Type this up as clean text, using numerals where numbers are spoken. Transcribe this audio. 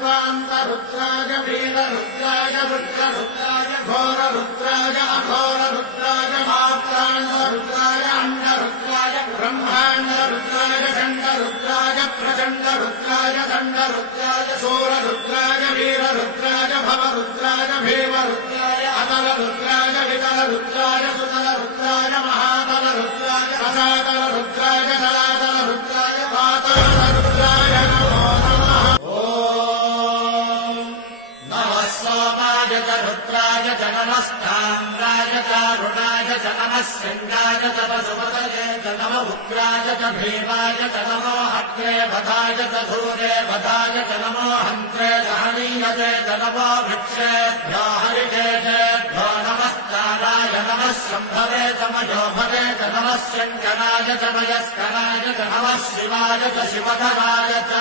कल्पान्तरुद्राय वीररुद्राय रुद्ररुद्राय घोररुद्राय अघोररुद्राय मात्राण्डरुद्राय अण्डरुद्राय ब्रह्माण्डरुद्राय चण्डरुद्राय प्रचण्डरुद्राय दण्डरुद्राय सूररुद्राय वीररुद्राय भवरुद्राय भीमरुद्राय अतलरुद्राय वितलरुद्राय सुतलरुद्राय महातलरुद्राय रसातलरुद्राय जलातलरुद्राय पातालरुद्राय नमो नमः। ॐ नमः सोमाय च रुद्राय च नमस्ताम्राय च रुणाय च नमः सिंहाय च वसुपतये च नमः उग्राय च भीमाय च नमो हत्रे वधाय च धूरे वधाय च नमो हन्त्रे दहनीयते च नमो वृक्षेभ्यो हरिकेशेभ्यो नमस्काराय नमः शम्भवे च मयोभवे च नमः शङ्कराय च मयस्कराय च नमः शिवाय च शिवधराय च